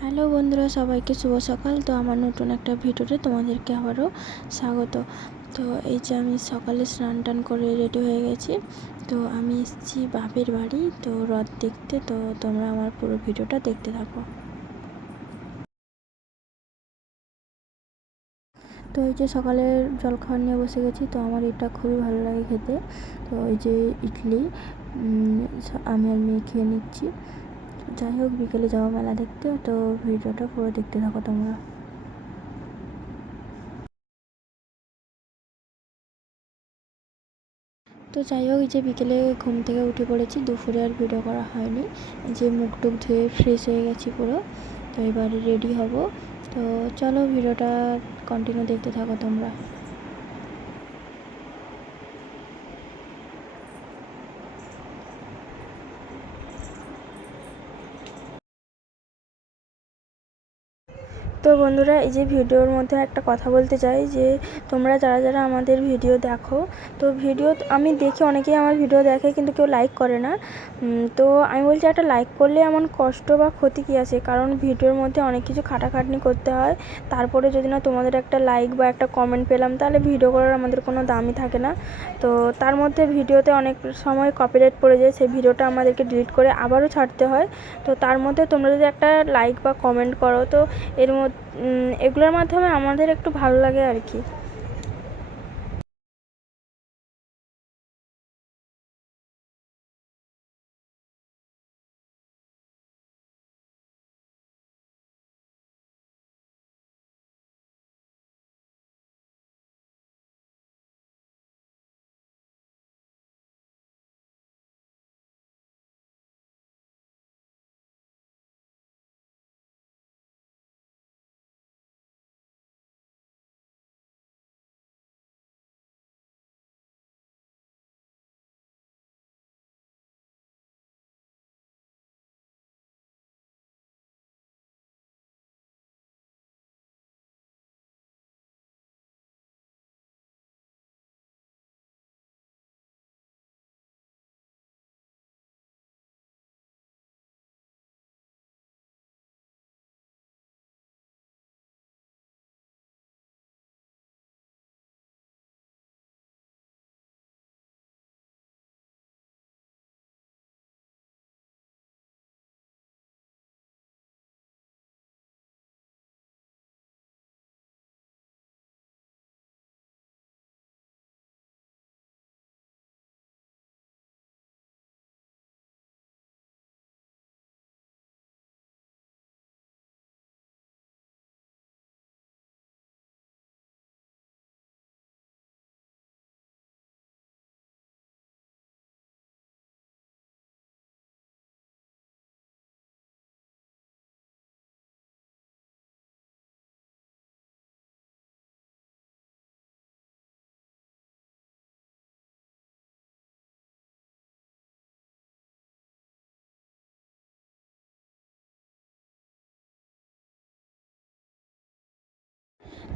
Hello বন্ধুরা, সবাইকে শুভ সকাল। তো আমার নতুন একটা ভিডিওতে তোমাদেরকে আবারও স্বাগত। তো এই যে আমি সকালে স্নান টান করে রেডি হয়ে গেছি। তো আমি এসেছি বাপের বাড়ি তো রথ দেখতে। তো তোমরা আমার পুরো ভিডিওটা দেখতে থাকো। তো এই যে সকালের জলখাবার নিয়ে বসে গেছি। তো আমার এটা খুবই ভালো লাগে খেতে। তো এই যে ইডলি আমি আর মেয়ে খেয়ে নিচ্ছি। যাই হোক, বিকেলে যাবো মেলা দেখতে। তো ভিডিওটা পুরো দেখতে থাকো তোমরা। তো যাই হোক, এই যে বিকেলে ঘুম থেকে উঠে পড়েছি, দুপুরে আর ভিডিও করা হয়নি। যে মুখ টুক ধুয়ে ফ্রেশ হয়ে গেছি পুরো। তো এবারে রেডি হব। তো চলো ভিডিওটা কন্টিনিউ দেখতে থাকো তোমরা। তো বন্ধুরা, এই যে ভিডিওর মধ্যে একটা কথা বলতে চাই যে তোমরা যারা যারা আমাদের ভিডিও দেখো, তো ভিডিও আমি দেখি অনেকেই আমার ভিডিও দেখে কিন্তু কেউ লাইক করে না। তো আমি বলছি, একটা লাইক করলে এমন কষ্ট বা ক্ষতি কী আছে? কারণ ভিডিওর মধ্যে অনেক কিছু খাটাখাটনি করতে হয়। তারপরে যদি না তোমাদের একটা লাইক বা একটা কমেন্ট পেলাম, তাহলে ভিডিও করার আমাদের কোনো দামই থাকে না। তো তার মধ্যে ভিডিওতে অনেক সময় কপিরাইট পড়ে যায়, সেই ভিডিওটা আমাদেরকে ডিলিট করে আবারও ছাড়তে হয়। তো তার মধ্যে তোমরা যদি একটা লাইক বা কমেন্ট করো, তো এগুলোর মাধ্যমে আমাদের একটু ভালো লাগে আর কি।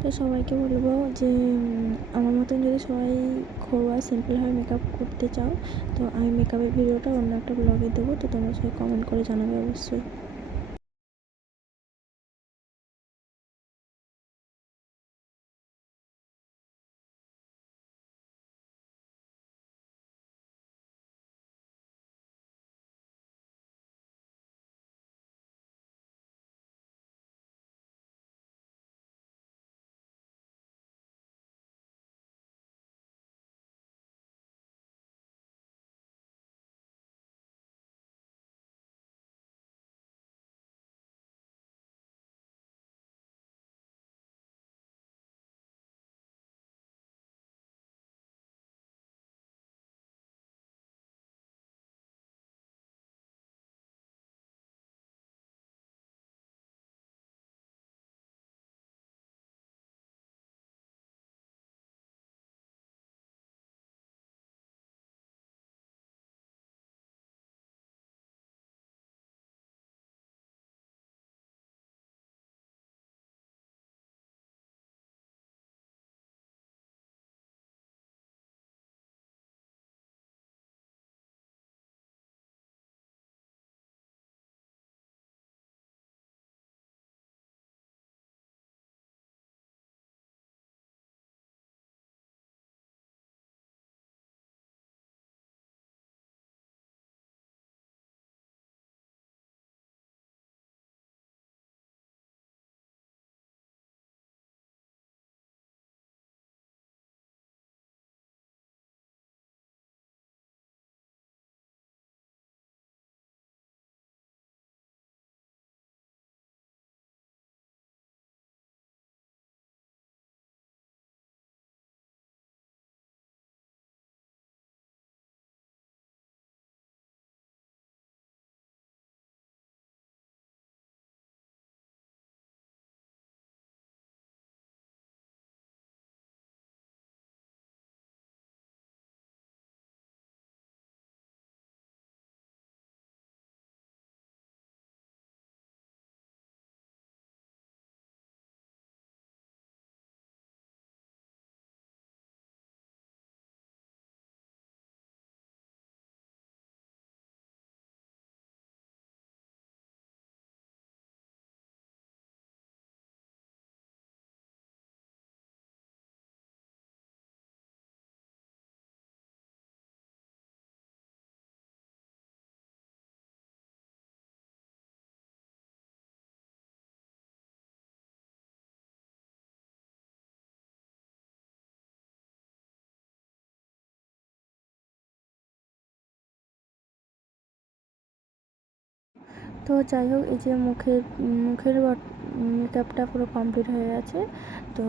তো সবাইকে বলবো যে আমার মতন যদি সবাই ঘরোয়া সিম্পলভাবে মেকআপ করতে চাও, তো আমি মেকআপের ভিডিওটা অন্য একটা ব্লগে দেবো। তো তোমরা সবাই কমেন্ট করে জানাবে অবশ্যই। তো যাই হোক, এই যে মুখের মেকআপটা পুরো কমপ্লিট হয়ে গেছে। তো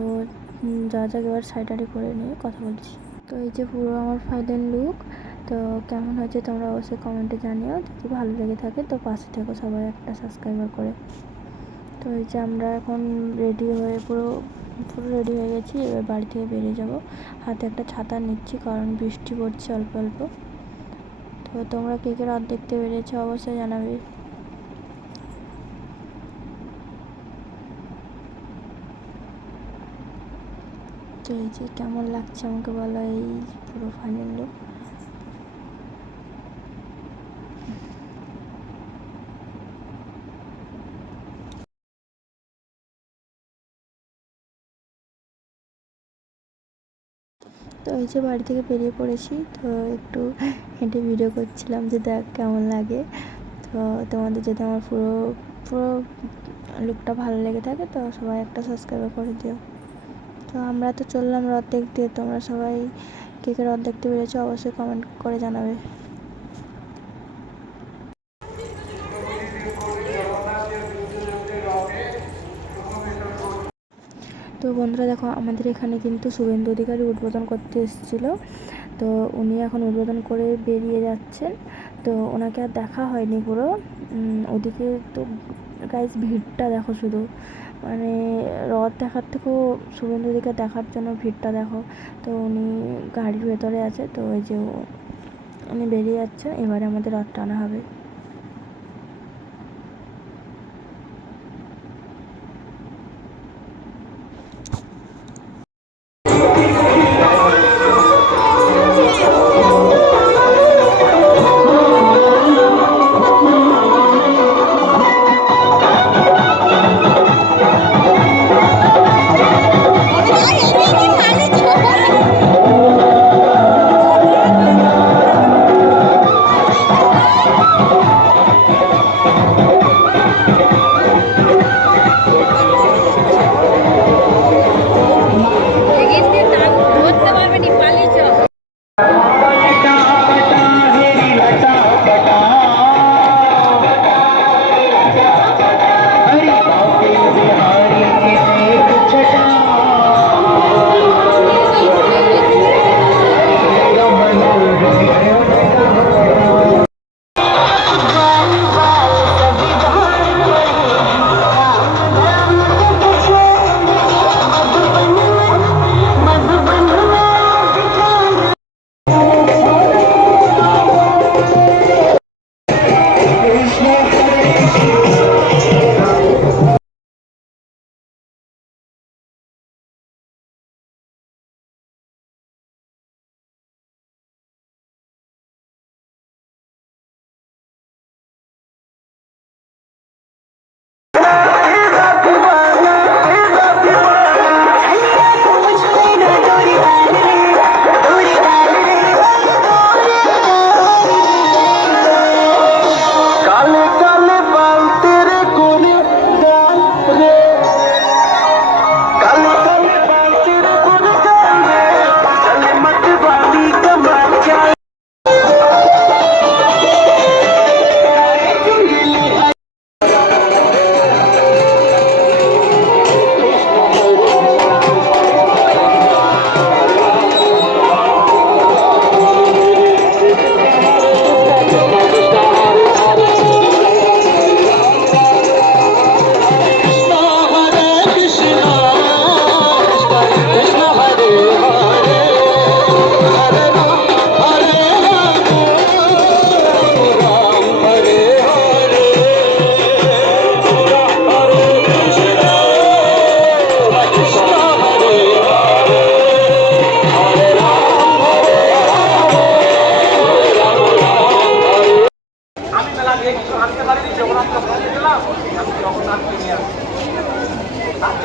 যা এবার সাইডারি করে নিয়ে কথা বলছি। তো এই যে পুরো আমার ফাইনাল লুক। তো কেমন হয়েছে তোমরা অবশ্যই কমেন্টে জানিও। যদি ভালো লেগে থাকে তো পাশে থেকো সবাই একটা সাবস্ক্রাইবার করে। তো এই যে আমরা এখন রেডি হয়ে পুরো রেডি হয়ে গেছি। এবার বাড়ি থেকে বেরিয়ে যাব। হাতে একটা ছাতা নিচ্ছি কারণ বৃষ্টি পড়ছে অল্প অল্প। তো তোমরা কে কে রাত দেখতে বেরিয়েছো অবশ্যই জানাবে। তো এই যে কেমন লাগছে আমাকে বলো এই পুরো ফাইনাল লুক। তো এই যে বাড়ি থেকে বেরিয়ে পড়েছি। তো একটু হেঁটে ভিডিও করছিলাম যে দেখ কেমন লাগে। তো তোমাদের যদি আমার পুরো পুরো লুকটা ভালো লেগে থাকে তো সবাই একটা সাবস্ক্রাইব করে দিও। তো আমরা তো চললাম রথ দেখতে। তোমরা সবাই কে কে রথ দেখতে পেরেছো অবশ্যই কমেন্ট করে জানাবে। তো বন্ধুরা দেখো, আমাদের এখানে কিন্তু শুভেন্দু অধিকারী উদ্বোধন করতে এসেছিলো। তো উনি এখন উদ্বোধন করে বেরিয়ে যাচ্ছেন। তো ওনাকে আর দেখা হয়নি পুরো। ওদিকে তো গাইস ভিড়টা দেখো শুধু, মানে রথ দেখার থেকেও শুভেন্দু অধিকারী দেখার জন্য ভিড়টা দেখো। তো উনি গাড়ির ভেতরে আছে। তো ওই যে উনি বেরিয়ে যাচ্ছেন, এবারে আমাদের রথ টানা হবে।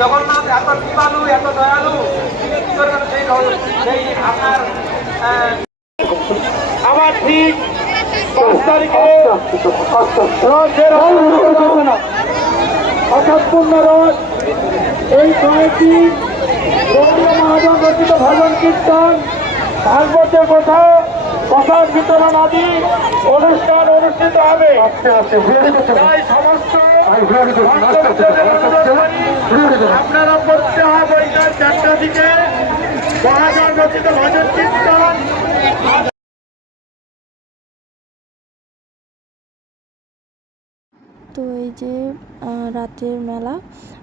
জগন্নাথ এত কৃপালু এত দয়ালু, তিনি কি করবেন সেই আপনার আমার ঠিক 5 তারিখে রথের অসাৎপূর্ণ রথ এই কয়েকটি গৌরীয় মহাজন রচিত ভজন কীর্তন ভাগবতের কথা প্রসাদ বিতরণ আদি অনুষ্ঠান অনুষ্ঠিত হবে। তাই সমস্ত আপনারা প্রত্যহ বৈকাল 4টা থেকে মহাজন রচিত ভজন কীর্তন তো এই যে রাতের মেলা,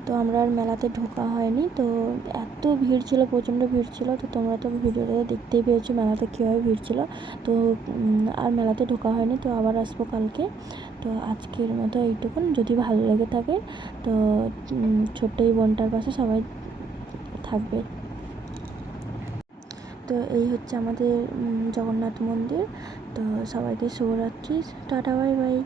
তো আমরা আর মেলাতে ঢোকা হয়নি। তো এত ভিড় ছিল, প্রচণ্ড ভিড় ছিল। তো তোমরা তো ভিডিওটা দেখতেই পেয়েছো মেলাতে কীভাবে ভিড় ছিল। তো আর মেলাতে ঢোকা হয়নি। তো আবার আসবো কালকে। তো আজকের মতো এইটুকুন। যদি ভালো লেগে থাকে তো ছোট্ট এই বোনটার পাশে সবাই থাকবে। তো এই হচ্ছে আমাদের জগন্নাথ মন্দির। তো সবাইকে শুভরাত্রি, টাটা, বাই বাই।